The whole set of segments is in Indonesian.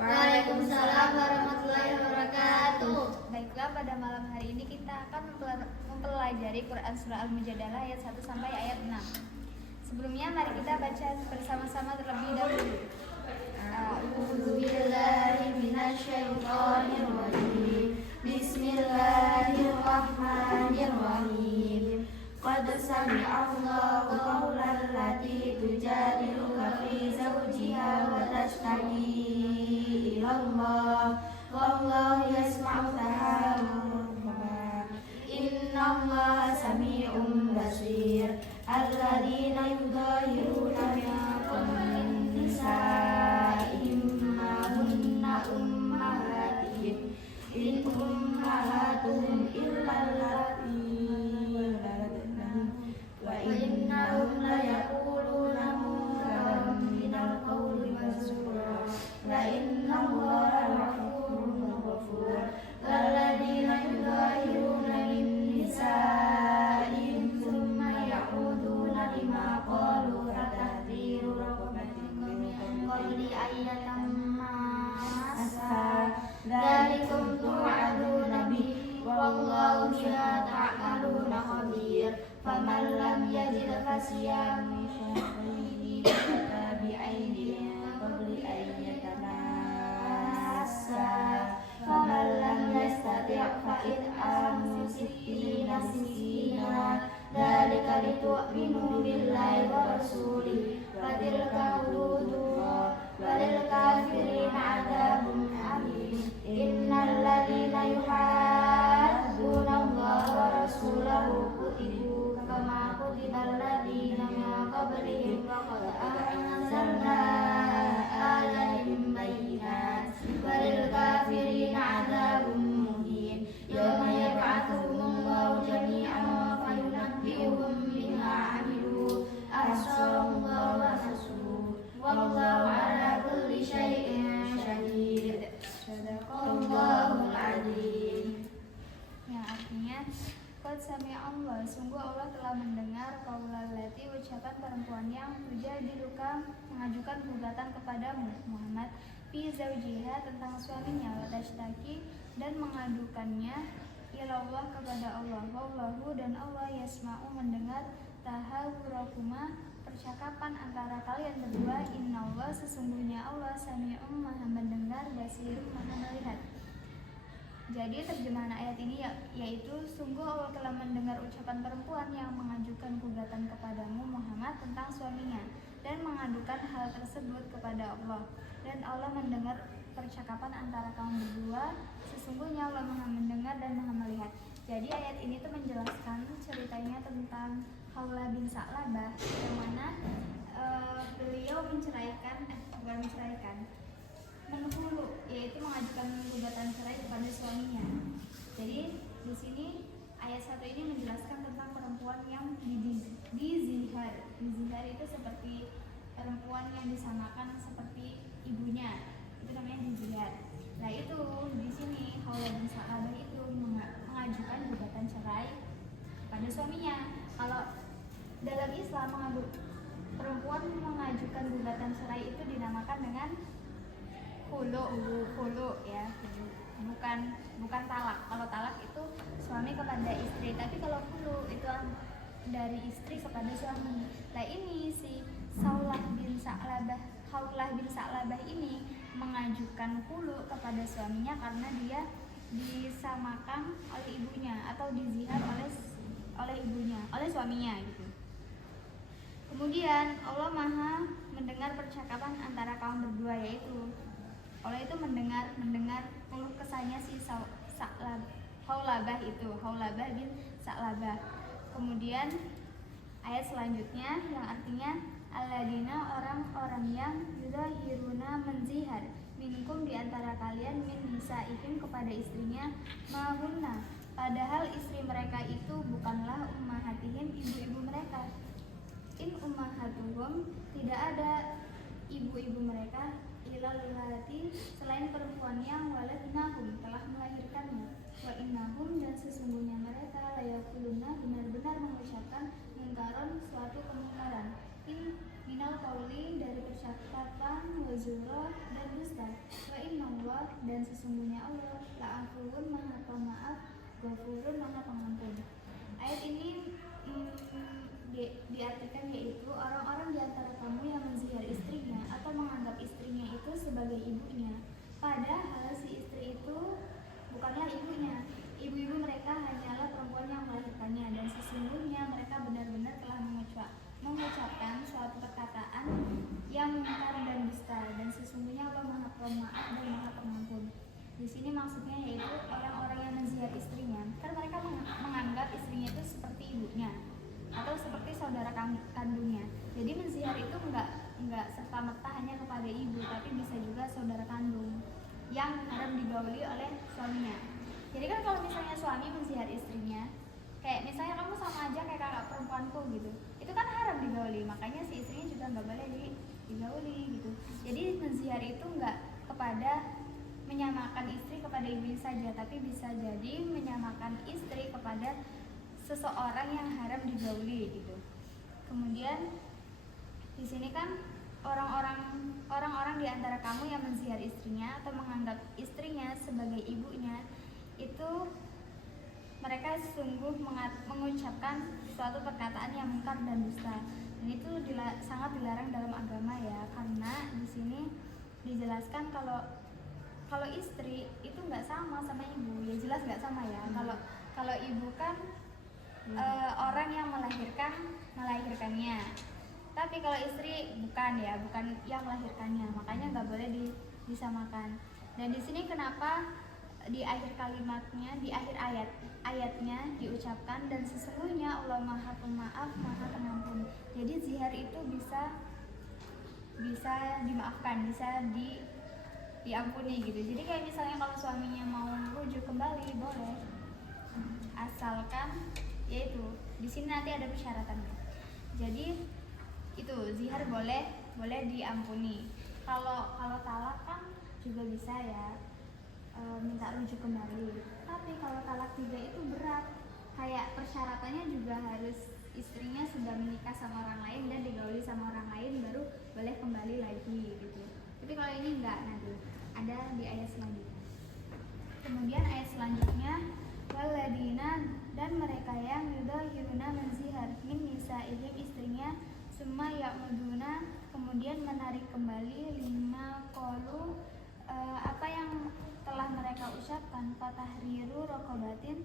Waalaikumsalam warahmatullahi wabarakatuh. Baiklah, pada malam hari ini kita akan mempelajari Quran Surah Al-Mujadalah ayat 1 sampai ayat 6. Sebelumnya mari kita baca bersama-sama terlebih dahulu. A'udzubillahi minasyaitonirrajim. Bismillahirrahmanirrahim. Qad sami'allahu qawlan lati tujadiluka fi zawjiha wa tashtaki ilallah wallahu yasma'u tahawurakuma innallaha sami'un basir. Alladzina yudahiruna minkum min nisa'ihim ma hunna ummahatihim in ummahatuhum illa allati wa innahum la yaquluna munkaran minal qawli wazura wa innallaha ghafurun ghafur. Walladzina yudahiruna min nisa'ihim thumma ya'uduna lima qalu fatahriru raqabatin min qabli ayyatan massa dzalikum tu'aduna bihi wallahu bima ta'maluna khabir. Faman lam yajid fasiyamu syahraini mutatabi'aini min qabli an yatamassa faman lam yastati' fa it'amu sittina miskina dzalika litu'minu billahi wa rasulihi wa tilka hududullah walil kafirina 'adzabun alim. Innal ladzina yuhadduna Allaha wa rasulahu kutibu kama kutibal ladzina min qablihim wa qad anzalna ayatin bayyinat walil kafirina 'adzabun muhin. Yawma yab'atsuhumullahu jami'an fayunabbi'uhum bima 'amilu ahsallahu wa nasuhu wallahu 'ala kulli syai'in syahid. Shadaqallahul 'azim. Yang artinya, Qad sami'allah, sungguh Allah telah mendengar qaulal lati, ucapan perempuan yang tujadiluka, mengajukan gugatan kepadamu Muhammad, fi zawjiha, tentang suaminya, wa tashtaki, dan mengadukannya ilallah, kepada Allah, wallahu, dan Allah yasma'u, mendengar tahawurakuma, percakapan antara kalian berdua. Innallah, sesungguhnya Allah sami'um, maha mendengar, basirun, maha melihat. Jadi terjemahan ayat ini yaitu sungguh Allah telah mendengar ucapan perempuan yang mengajukan gugatan kepadamu Muhammad tentang suaminya dan mengadukan hal tersebut kepada Allah, dan Allah mendengar percakapan antara kamu berdua. Sesungguhnya Allah maha mendengar dan maha melihat. Jadi ayat ini tuh menjelaskan ceritanya tentang Khawlah bin Sa'labah, yang mana beliau menghulu, yaitu mengajukan gugatan cerai kepada suaminya. Jadi di sini ayat 1 ini menjelaskan tentang perempuan yang dizihar. Dizihar itu seperti perempuan yang disamakan seperti ibunya, itu namanya dizihar. Nah itu di sini Khawlah bin Sa'labah itu mengajukan gugatan cerai pada suaminya. Kalau dalam Islam perempuan mengajukan gugatan cerai itu dinamakan dengan hulu ya, bukan talak. Kalau talak itu suami kepada istri, tapi kalau hulu itu dari istri kepada suami. Nah ini si Khawlah bin Sa'labah ini mengajukan hulu kepada suaminya karena dia disamakan oleh ibunya atau dizihar oleh ibunya, oleh suaminya gitu. Kemudian Allah maha mendengar percakapan antara kaum berdua, yaitu Allah itu mendengar keluh kesahnya si Khawlah bin Sa'labah. Kemudian ayat selanjutnya yang artinya alladzina, orang-orang yang yudahiruna, menzihar, minkum, di antara kalian, min nisa'ihim, kepada istrinya, mahunna, padahal istri mereka itu bukanlah ummahatihim, ibu-ibu mereka. In ummahatuhum, tidak ada ibu-ibu mereka, ilallati, selain perempuan yang waladnahum, telah melahirkannya, wa innahum, dan sesungguhnya mereka, layakuluna, benar-benar mengucapkan mungkaron, suatu kemungkaran, minal qauli, dari percakapan, wazura, dan dusta, wa dan sesungguhnya Allah la'afuwun maha pemaaf, ghafurun maha pengampun. Ayat ini diartikan yaitu orang-orang di antara kamu yang menzihar istrinya atau menganggap istrinya itu sebagai ibunya, padahal si istri itu bukanlah ibunya. Ibu-ibu mereka hanyalah perempuan yang melahirkannya, dan sesungguhnya mereka benar-benar telah mengucapkan suatu perkataan yang mungkar dan dusta, dan sesungguhnya Allah maha pemaaf dan maha pengampun. Di sini maksudnya yaitu orang-orang yang menzihar istrinya, kan mereka menganggap istrinya itu seperti ibunya atau seperti saudara kandungnya. Jadi menzihar itu enggak serta-merta hanya kepada ibu, tapi bisa juga saudara kandung yang haram digauli oleh suaminya. Jadi kan kalau misalnya suami menzihar istrinya, kayak misalnya kamu sama aja kayak kakak perempuanku gitu, itu kan haram digauli, makanya si istrinya juga nggak boleh digauli gitu. Jadi menzihar itu nggak kepada menyamakan istri kepada ibu saja, tapi bisa jadi menyamakan istri kepada seseorang yang haram digauli gitu. Kemudian di sini kan orang-orang di antara kamu yang menzihar istrinya atau menganggap istrinya sebagai ibunya, itu mereka sungguh mengucapkan suatu perkataan yang mungkar dan dusta, dan itu sangat dilarang dalam agama ya, karena di sini dijelaskan kalau istri itu nggak sama ibu, ya jelas nggak sama ya. Kalau ibu kan orang yang melahirkannya, tapi kalau istri bukan yang melahirkannya, makanya nggak boleh disamakan. Dan di sini kenapa di akhir kalimatnya, di akhir ayatnya diucapkan dan sesungguhnya Allah maha pemaaf maha pengampun. Jadi zihar itu bisa dimaafkan, bisa diampuni gitu. Jadi kayak misalnya kalau suaminya mau rujuk kembali boleh, asalkan yaitu di sini nanti ada persyaratannya. Jadi itu zihar boleh diampuni. Kalau talak kan juga bisa ya, minta rujuk kembali. Tapi kalau talak 3 itu berat, kayak persyaratannya juga harus istrinya sudah menikah sama orang lain dan digauli sama orang lain baru boleh kembali lagi gitu. Tapi kalau ini enggak, nanti ada di ayat selanjutnya. Kemudian ayat selanjutnya, waladina, dan mereka yang yudahiruna menzihar min nisaihim, istrinya, summa ya'muduna, kemudian menarik kembali lima qalu, apa yang telah mereka ucapkan, fatahriru raqabatin,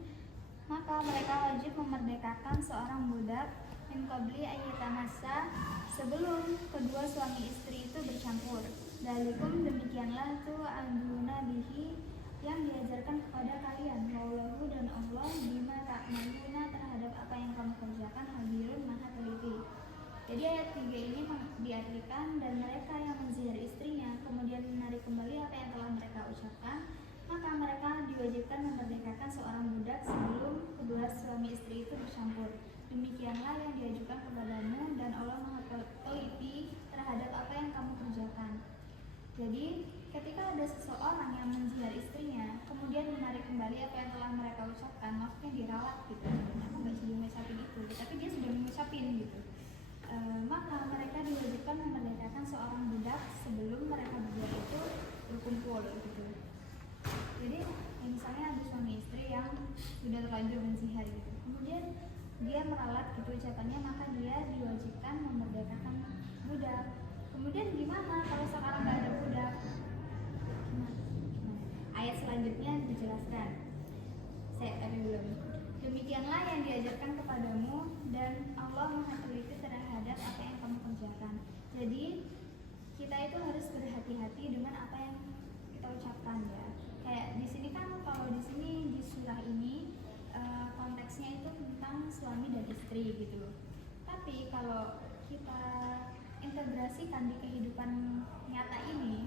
maka mereka wajib memerdekakan seorang budak min qabli ayyatamassa, sebelum kedua suami istri itu bercampur. Dalikum, demikianlah tu'aduna bihi, yang diajarkan kepada kalian, wallahu, dan Allah, bima ta'maluna, terhadap apa yang kamu kerjakan, habirun, maha teliti. Jadi ayat 3 ini diartikan, dan mereka yang menzihar istrinya kemudian menarik kembali apa yang telah mereka ucapkan, maka mereka diwajibkan memerdekakan seorang budak sebelum kedua suami istri itu bercampur. Demikianlah yang diajukan kepadamu, dan Allah maha teliti terhadap apa yang kamu kerjakan. Jadi ketika ada seseorang yang menzihar istrinya kemudian menarik kembali apa yang telah mereka ucapkan, maksudnya diralat gitu, aku nggak jadi mengucapin itu, tapi dia sudah mengucapin gitu, maka mereka diwajibkan memerdekakan seorang budak sebelum mereka berdua itu berkumpul gitu. Jadi misalnya ada suami istri yang sudah terlanjur menzihar gitu, kemudian dia meralat gitu ucapannya, maka dia diwajibkan memerdekakan budak. Kemudian gimana kalau sekarang nggak ada budak? Ayat selanjutnya dijelaskan. Tapi belum. Demikianlah yang diajarkan kepadamu, dan Allah maha teliti terhadap apa yang kamu kerjakan. Jadi kita itu harus berhati-hati dengan apa yang kita ucapkan ya. Kayak di sini kan, kalau di sini di surah ini konteksnya itu tentang suami dan istri gitu. Tapi kalau kita integrasikan di kehidupan nyata ini,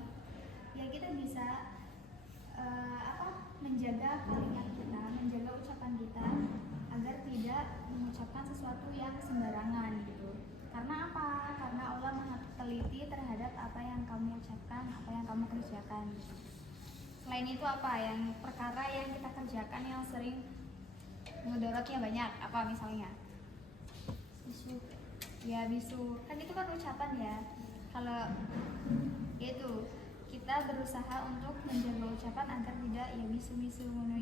ya kita bisa menjaga kalimat kita, menjaga ucapan kita agar tidak mengucapkan sesuatu yang sembarangan gitu. Karena apa? Karena Allah maha teliti terhadap apa yang kamu ucapkan, apa yang kamu kerjakan. Selain itu apa yang perkara yang kita kerjakan yang sering mudaratnya banyak, apa misalnya? Bisu kan itu kan ucapan ya. Kalau itu kita berusaha untuk menjaga ucapan agar tidak ya misu-misu ngono.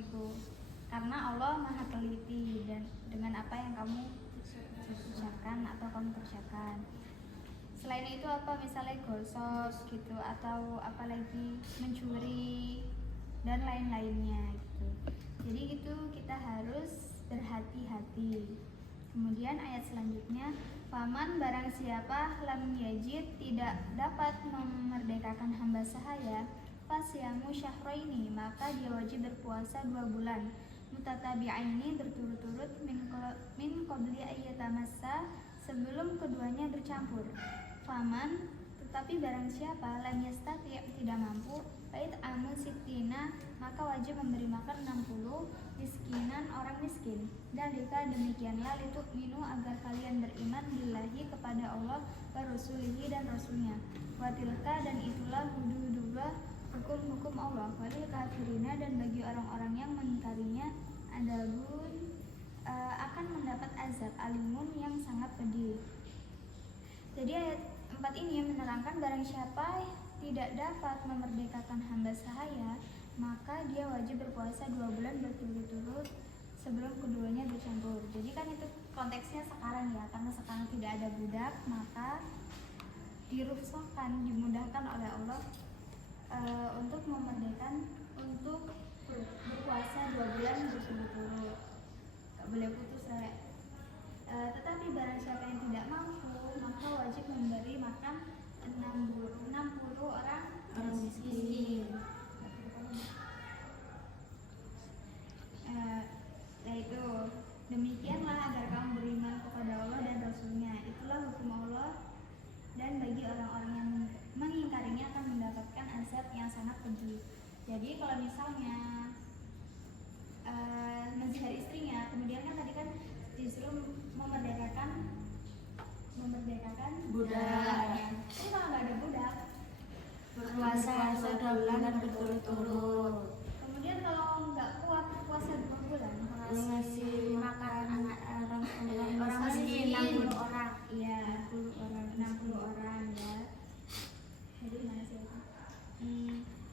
Karena Allah Maha teliti dan dengan apa yang kamu ucapkan atau kamu kerjakan. Selain itu apa, misalnya gosok gitu atau apalagi mencuri dan lain-lainnya gitu. Jadi itu kita harus berhati-hati. Kemudian ayat selanjutnya, faman barang siapa lam yajid tidak dapat memerdekakan hamba sahaya, fasyamu syahraini maka dia wajib berpuasa 2 bulan mutatabi'aini berturut-turut min qabli ayyatamassa sebelum keduanya bercampur. Faman tetapi barang siapa lam yastati' tidak mampu, bait amu sittina maka wajib memberi makan 60 miskinan orang miskin. Dalika demikianlah litu'minu agar kalian beriman billahi kepada Allah wa rasulihi dan rasulnya. Wa tilka dan itulah hududullah hukum-hukum Allah. Walil kafirina dan bagi orang-orang yang mengingkarinya adabun akan mendapat azab alimun yang sangat pedih. Jadi ayat 4 ini menerangkan barang siapa tidak dapat memerdekakan hamba sahaya, maka dia wajib berpuasa 2 bulan berturut-turut sebelum keduanya bercampur. Jadi kan itu konteksnya sekarang ya, karena sekarang tidak ada budak, maka dirusakkan, dimudahkan oleh Allah untuk berpuasa 2 bulan berturut-turut, gak boleh putus ya. Tetapi barang siapa yang tidak mampu, maka wajib memberi makan 60 orang miskin. Yaitu demikianlah agar kamu beriman kepada Allah dan Rasulnya. Itulah hukum Allah dan bagi orang-orang yang mengingkarinya akan mendapatkan azab yang sangat pedih. Jadi kalau misalnya menzihar istrinya, kemudian kan tadi kan disuruh memerdekakan budak. Tapi kalau nggak ada budak, Berpuasa 2 bulan berturut-turut. kemudian kalau nggak kuat puasa 2 bulan, Ngasih makan anak orang miskin 60 orang. Iya, 60 orang ya. Jadi mana sih itu?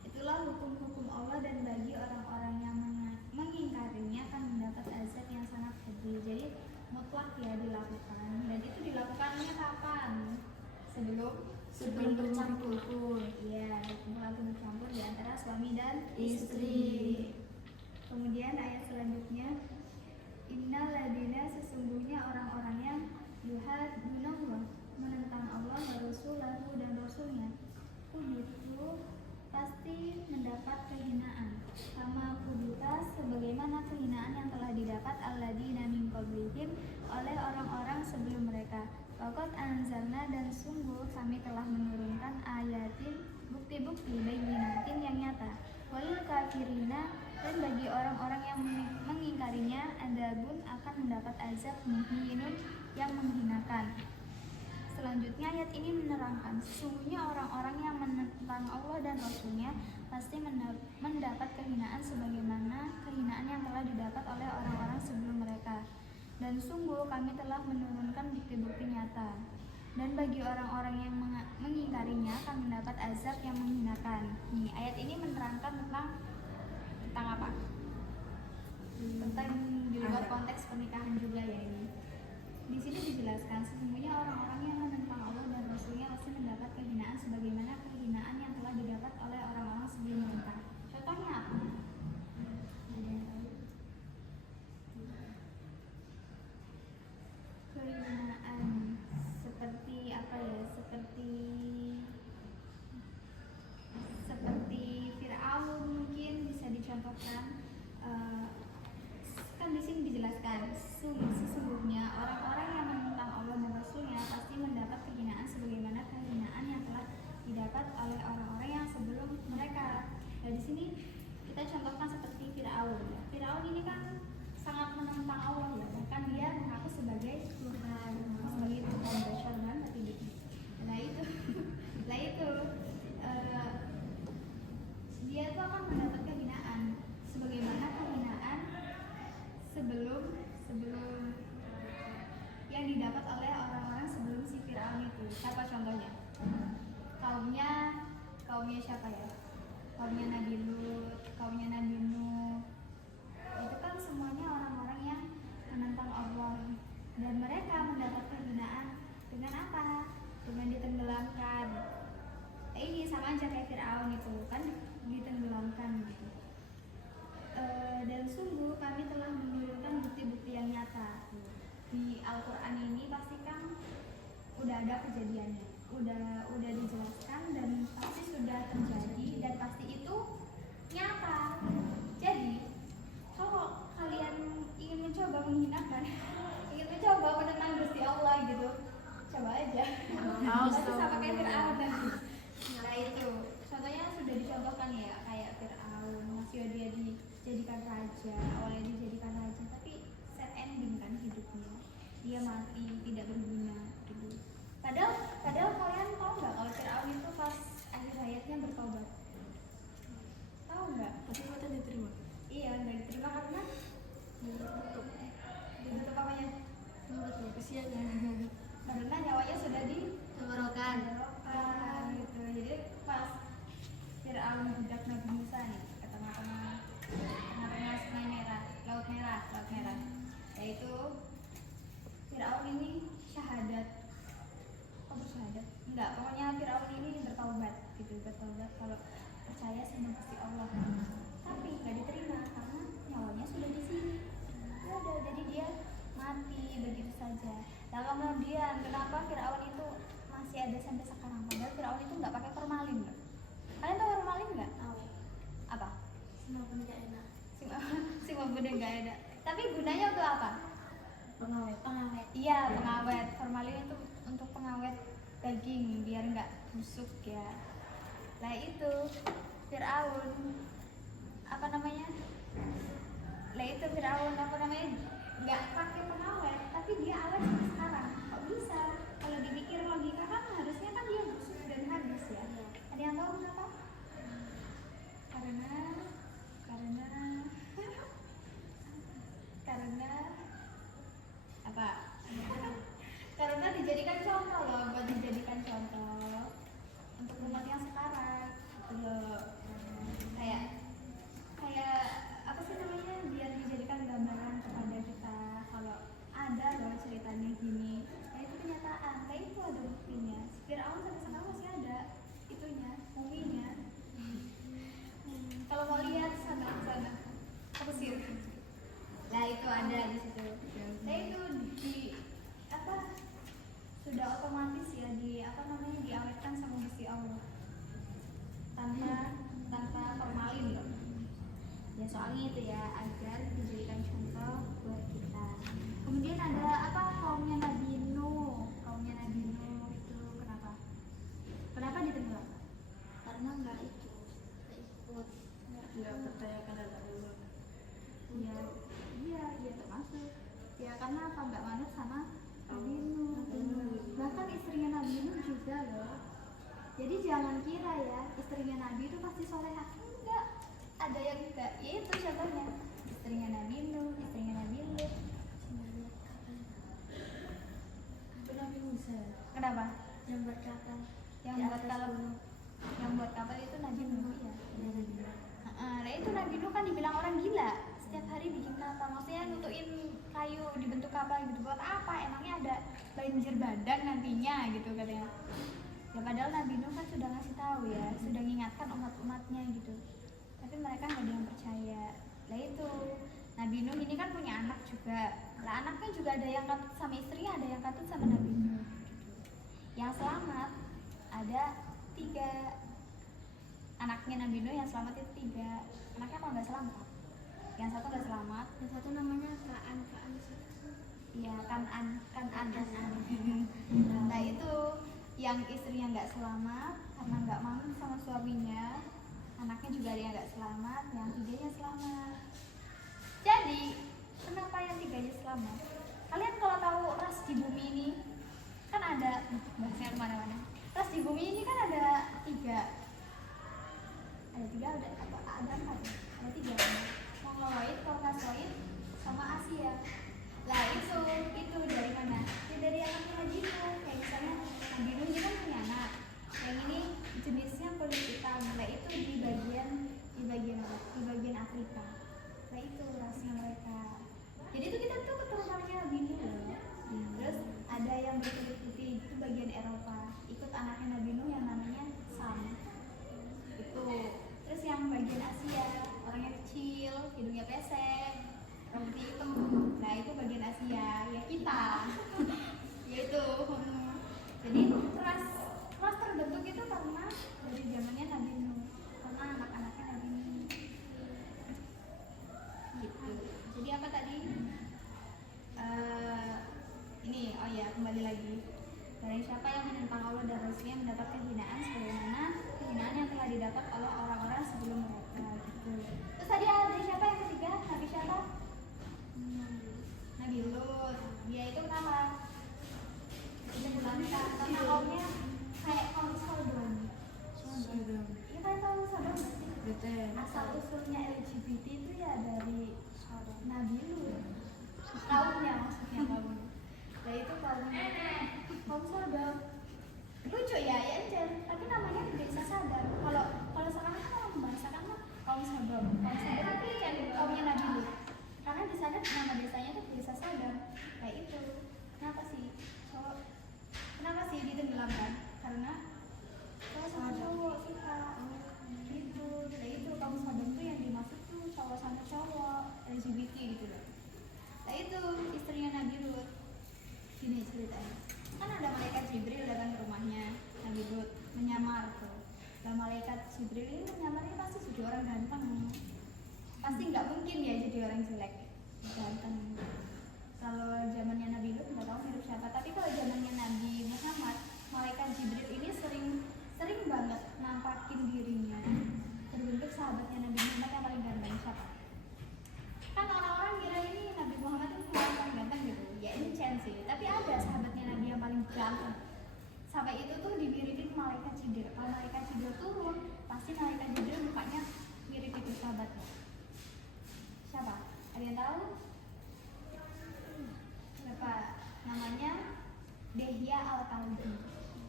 Itulah hukum-hukum Allah dan bagi orang-orang yang mengingkarinya akan mendapat azab yang sangat pedih. Jadi mutlak ya dilakukan, dan itu dilakukannya kapan? Sebelum bercampur. Iya, langsung bercampur di antara suami dan Istri. Kemudian ayat selanjutnya, innal ladina sesungguhnya orang-orang yang yuhadunallah menentang Allah wa rasulahu dan rasulnya, kubitu pasti mendapat kehinaan, sama kubita sebagaimana kehinaan yang telah didapat alladina min qablihim oleh orang-orang sebelum mereka. Waqad anzalna dan sungguh kami telah menurunkan ayatin bukti-bukti bayyinatin yang nyata. Walil kafirina dan bagi orang-orang yang mengingkarinya adabun akan mendapat azab muhinun yang menghinakan. Selanjutnya ayat ini menerangkan sesungguhnya orang-orang yang menentang Allah dan Rasulnya pasti mendapat kehinaan sebagaimana kehinaan yang telah didapat oleh orang-orang sebelum mereka. Dan sungguh kami telah menurunkan bukti-bukti nyata. Dan bagi orang-orang yang mengingkarinya akan mendapat azab yang menghinakan. Nih, ayat ini menerangkan tentang apa? Tentang di luar konteks pernikahan juga ya ini. Di sini dijelaskan sesungguhnya orang-orang yang menentang Allah dan Rasulnya pasti mendapat kehinaan sebagaimana kehinaan yang telah didapat oleh orang-orang sebelum mereka. Contohnya apa? Kehinaan seperti apa ya? Seperti Fir'aun mungkin bisa dicontohkan. Kan di sini dijelaskan sesungguhnya orang-orang yang menentang Allah dan Rasulnya pasti mendapat kehinaan sebagaimana kehinaan yang telah didapat oleh orang-orang yang sebelum mereka. Nah di sini kita contohkan seperti Fir'aun. Fir'aun ini kan sangat menentang Allah ya, bahkan dia mengaku sebagai Tuhan, sebagai Tuhan bashar banget ini. Nah itu dia tuh akan mendapat kehinaan sebagaimana kehinaan sebelum yang didapat oleh orang-orang sebelum si Fir'aun itu. Siapa contohnya? Kaumnya siapa ya? sama Gusti Allah. Tapi nggak diterima karena nyawanya sudah di sini. Ya udah, jadi dia mati begitu saja. Nah kemudian kenapa Firaun itu masih ada sampai sekarang? Padahal Firaun itu nggak pakai formalin loh. Kalian tahu formalin nggak? Tahu. Apa? Semua pun tidak enak. Semua benda nggak ada. Tapi gunanya untuk apa? Pengawet. Pengawet. Iya, pengawet. Formalin itu untuk pengawet daging biar nggak busuk ya. Nah itu Firaun apa namanya? Lah itu Firaun apa namanya? Nggak pakai pengawet, tapi dia awet sampai sekarang. Kok bisa? Kalau dipikir logika kan harusnya kan dia busuk dan habis ya. Ada yang tahu kenapa? Karena apa? Karena dijadikan contoh loh, buat dijadikan contoh untuk umat yang sekarang gitu loh. Kayak apa sih namanya, biar dijadikan gambaran kepada kita kalau ada loh ceritanya gini. Nah itu kenyataan, kayak itu ada buktinya. Firaun sampai sekarang masih ada itunya, muminya. Kalau mau lihat sana apa sih? Nah itu ada di situ. Nah itu di apa, sudah otomatis ya di apa namanya, diawetkan sama Gusti Allah tanpa formalin loh. Ya soalnya itu ya agar dijadikan contoh buat kita. Kemudian ada apa, kaumnya Nabi Nuh itu kenapa ditenggelam? Karena nggak ikut. Nggak percaya kepada Allah. Iya termasuk. Ya karena apa, nggak manut sama Nabi Nuh. Bahkan istrinya Nabi Nuh juga loh. Jadi jangan kira ya istrinya Nabi itu pasti solehah. Enggak. Ada yang enggak. Ya itu contohnya. Istrinya Nabi Nuh, istrinya Nabi Lut. Itu Nabi Musa. Kenapa? Yang buat kapal. Yang buat kapal itu Nabi Nuh ya. Nah itu Nabi Nuh kan dibilang orang gila. Setiap hari bikin kapal, maksudnya nutuin kayu dibentuk kapal gitu. Buat apa? Emangnya ada banjir bandang nantinya gitu katanya. Ya padahal Nabi Nuh kan sudah ngasih tahu ya, sudah mengingatkan umat-umatnya gitu. Tapi mereka nggak ada yang percaya. Lah itu Nabi Nuh ini kan punya anak juga. Lah anaknya juga ada yang katut sama istrinya, ada yang katut sama Nabi Nuh. Yang selamat ada 3. Anaknya Nabi Nuh yang selamat itu 3. Anaknya kok nggak selamat? Yang satu nggak selamat. Yang satu namanya Kaan. Iya, Kanan. Nah itu yang istrinya nggak selamat karena nggak mau sama suaminya. Anaknya juga ada yang nggak selamat, yang 3-nya selamat. Jadi kenapa yang 3-nya selamat? Kalian kalau tahu ras di bumi ini kan ada bahasanya kemana-mana. Ras di bumi ini kan ada 3. Ada 4. Ada 3. Mongoloid, Kaukasoid, sama Asia. Lah itu dari mana? Ya dari anaknya Nabi Nuh. Kayak misalnya Nabi Nuh ini kan punya anak. Yang ini jenisnya kulit hitam. Lah itu di bagian Afrika. Lah itu rasnya mereka. Jadi itu kita tuh keturunannya Nabi Nuh loh. Terus ada yang berkulit putih, itu bagian Eropa. Ikut anaknya Nabi Nuh yang namanya Sam. Itu. Terus yang bagian Asia, orangnya kecil, hidungnya pesek, rambutnya hitam. Nah itu bagian Asia, ya kita. Yaitu. Jadi ras terbentuk itu karena dari zamannya Nabi Nuh, karena anak-anaknya Nabi Nuh. Gitu. Jadi apa tadi? Ini, oh ya, kembali lagi. Dari siapa yang menentang Allah dan Rasulnya mendapat kehinaan sebagaimana kehinaan yang telah didapat oleh orang-orang sebelum mereka. Gitu. Terus tadi ada siapa yang ketiga? Nabi siapa? Nabi Lut. Dia itu kenapa? Karena kaumnya kayak kaum Sodom. Iya kan tahu Sodom nggak sih? Asal usulnya LGBT itu ya dari Nabi Lut. Kaumnya maksudnya kaum. Nah itu kaum Sodom. Lucu ya Encer. Tapi namanya tidak bisa sadar. Kalau sekarang kan orang membahasakan kaum Sodom. Kaum Sodom itu yang kaumnya Nabi Lut. Karena di sana nama desanya tuh desa Sadar. Kayak itu. Kenapa sih ditenggelamkan? Karena sama cowok suka gitu. Jadi pasti nggak mungkin ya jadi orang jelek, ganteng. Kalau zamannya Nabi Lut nggak tahu mirip siapa, tapi kalau zamannya Nabi Muhammad, malaikat Jibril ini sering banget nampakin dirinya berbentuk sahabatnya Nabi Muhammad yang paling ganteng. Siapa? Kan orang-orang kira ini Nabi Muhammad itu ganteng gitu, ya ini chance sih. Tapi ada sahabatnya Nabi yang paling ganteng. Sampai itu tuh dimiritin malaikat Jibril. Kalau malaikat Jibril turun, pasti malaikat Jibril mukanya mirip itu sahabatnya. Siapa? Ada yang tahu? Siapa? Namanya Dehya Al-Kalbi.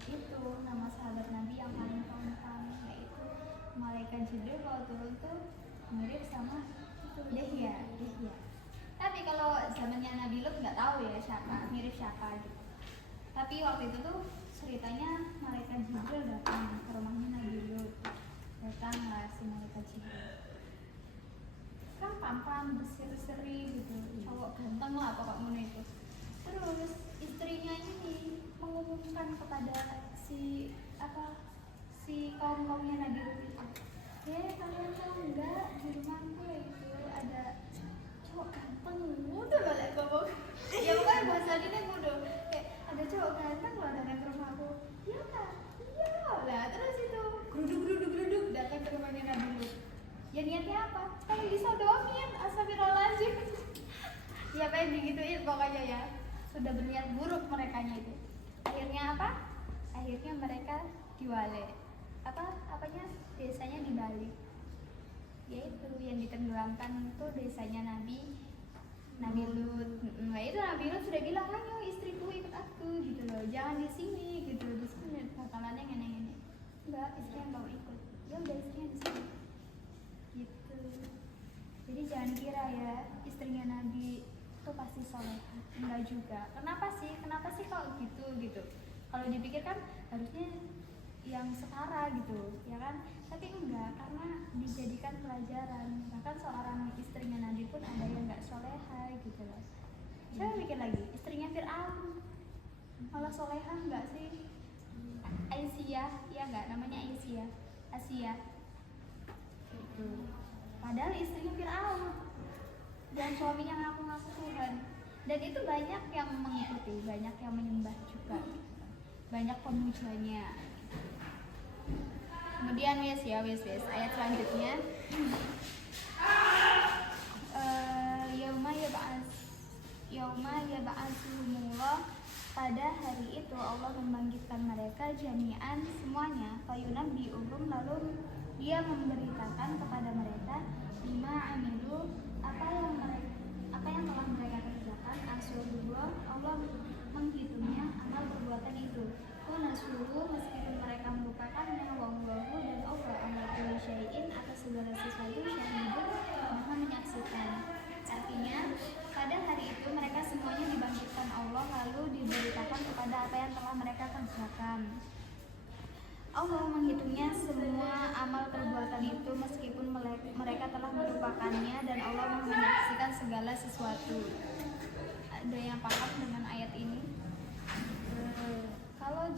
Itu nama sahabat Nabi yang paling tampan, yaitu malaikat Jibril kalau turun tuh mirip sama itu Dehya. Tapi kalau zamannya Nabi Lut nggak tahu ya siapa, mirip siapa gitu. Tapi waktu itu tuh ceritanya malaikat Jibril datang ke rumahnya Nabi Lut. Datanglah si malaikat Jibril. Kan tampan, berseri-seri gitu, cowok ganteng lah pokoknya itu. Terus istrinya ini mengumumkan kepada si kaum-kaumnya Nabi Lut itu, kalian tahu nggak di rumahku itu ada cowok ganteng. Udah balik ngomong ya pokoknya bahasa ini udah kayak ada cowok ganteng loh datang ke rumahku. Iya lah, terus itu geruduk datang ke rumahnya Nabi Lut. Ya niatnya apa? Pengen disodomin, astagfirullahaladzim. Ya pengen digituin pokoknya ya. Sudah berniat buruk merekanya itu. Akhirnya apa? Akhirnya mereka diwale. Apanya? Desanya dibalik. Yaitu yang ditenggelamkan itu desanya Nabi Lut. Nah itu Nabi Lut sudah bilang, ayo istriku ikut aku gitu loh, jangan di sini gitu. Di sini bakalannya ngene-ngene. Enggak, istri yang mau ikut. Ya udah istrinya di sini. Gitu. Jadi jangan kira ya istrinya Nabi itu pasti solehah. Enggak juga. Kenapa sih kalau gitu? Kalau dipikir kan harusnya yang setara gitu, ya kan? Tapi enggak, karena dijadikan pelajaran. Bahkan seorang istrinya Nabi pun ada yang enggak solehah gitu loh. Saya mikir lagi, istrinya Fir'aun malah solehah enggak sih? Aisyah, ya enggak? Namanya Aisyah, Asia. Gitu. Padahal istrinya Fir'aun dan suaminya ngaku-ngaku Tuhan. Dan itu banyak yang mengikuti, banyak yang menyembah juga, banyak pemujanya. Kemudian wes ayat selanjutnya yauma yab'atsuhumullah, pada hari itu Allah membangkitkan mereka jami'an semuanya, fayunabbi'uhum, lalu dia memberitakan kepada mereka bima amilu, apa yang telah mereka kerjakan. Asyurullah, Allah menghitungnya amal perbuatan itu. Kunasuru, meskipun mereka melupakannya. Wallahu, dan Allah ala kulli syai'in, atas segala sesuatu, syahidun, maha menyaksikan. Artinya pada hari itu mereka semuanya dibangkitkan Allah, lalu diberitakan kepada apa yang telah mereka kerjakan. Allah menghitungnya semua amal perbuatan itu meskipun mereka telah melupakannya, dan Allah menyaksikan segala sesuatu. Ada yang paham dengan ayat ini? Kalau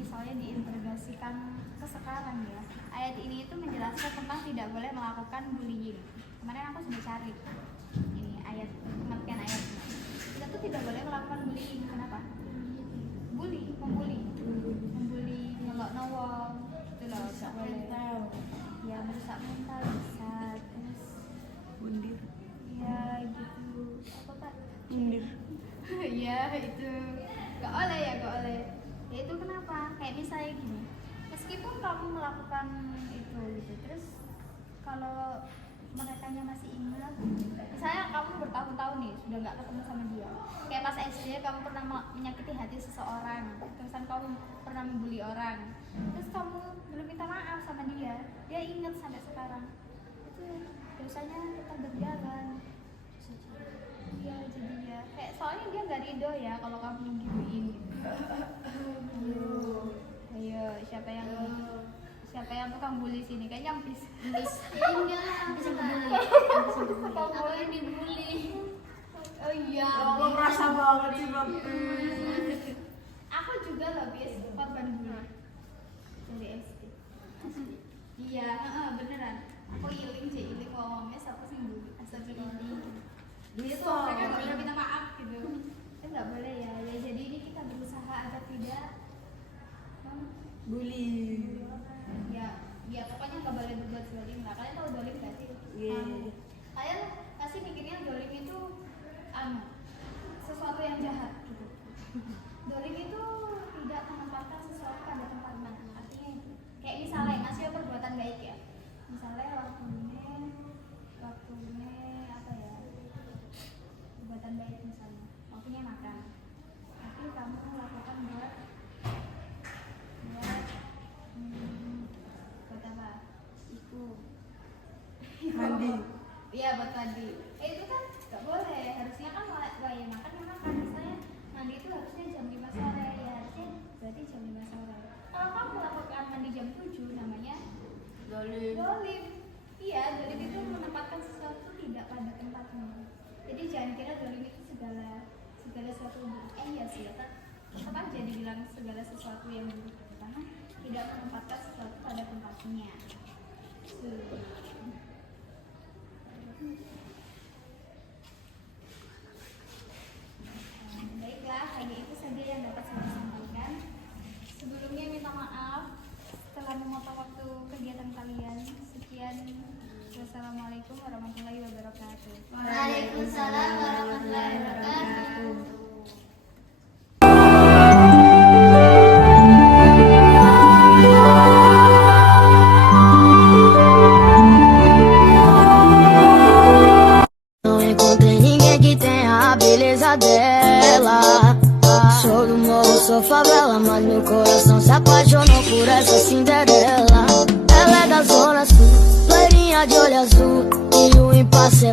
misalnya diintegrasikan ke sekarang ya, ayat ini itu menjelaskan tentang tidak boleh melakukan bullying. Kemarin aku sudah cari ini pengertian ayatnya. Kita tuh tidak boleh melakukan bullying. Kenapa? Membuli, nyolok-nyolok, itu loh, nggak boleh. Ya merusak mental bisa, terus bundir. Ya gitu. Apa Pak? Bundir. Ya itu nggak oleh. Ya itu kenapa? Kayak misalnya gini, meskipun kamu melakukan itu gitu, terus kalau merekanya masih ingat, misalnya kamu bertahun-tahun nih sudah nggak ketemu sama dia, kayak pas SD kamu pernah menyakiti hati seseorang, terusan kamu pernah membuli orang, terus kamu belum minta maaf sama dia ingat sampai sekarang, itu biasanya kita berjalan. Iya, jadi ya kayak soalnya dia nggak ridho ya kalau kamu gituin gitu. Ayo siapa yang tukang bully sini? Kayaknya bis aku yang dibully. Oh iya, aku merasa banget sih Bang. Aku juga loh bis korban bully dari SD. Iya, beneran. Aku iling ngomong ngomongnya siapa sih dulu astagfirullah. Jadi Bisa. tuh mereka nggak boleh minta maaf gitu. Itu nggak boleh ya. Ya jadi ini kita berusaha agar tidak Bully. ya pokoknya nggak boleh berbuat zalim lah. Kalian tahu zalim nggak sih? Iya. Kalian pasti mikirnya zalim itu sesuatu yang jahat gitu. Zalim itu tidak menempatkan sesuatu pada tempatnya. Artinya itu kayak misalnya ngasih perbuatan baik ya. Misalnya waktunya apa ya? Perbuatan baik misalnya. Waktunya makan. Tapi kamu lakukan buat apa? Mandi. Iya buat mandi. Itu kan nggak boleh. Harusnya kan ya makan ya makan. Misalnya mandi itu harusnya jam 5 sore ya harusnya berarti jam 5 sore. Kalau kamu melakukan mandi jam 7 namanya zalim. Iya, zalim itu menempatkan sesuatu tidak pada tempatnya. Jadi jangan kira zalim itu segala sesuatu iya sih ya kan. Tetap aja dibilang segala sesuatu yang buruk karena tidak menempatkan sesuatu pada tempatnya. Baiklah, hanya itu saja yang dapat saya sampaikan. Sebelumnya minta maaf telah memotong waktu kegiatan kalian. Sekian. Wassalamualaikum warahmatullahi wabarakatuh. Waalaikumsalam warahmatullahi wabarakatuh. Não encontrei ninguém que tenha a beleza dela. Sou do morro, sou favela, mas meu coração se apaixonou por essa Cinderela. Ela é da zona sul, loirinha de olho azul, e o impasse é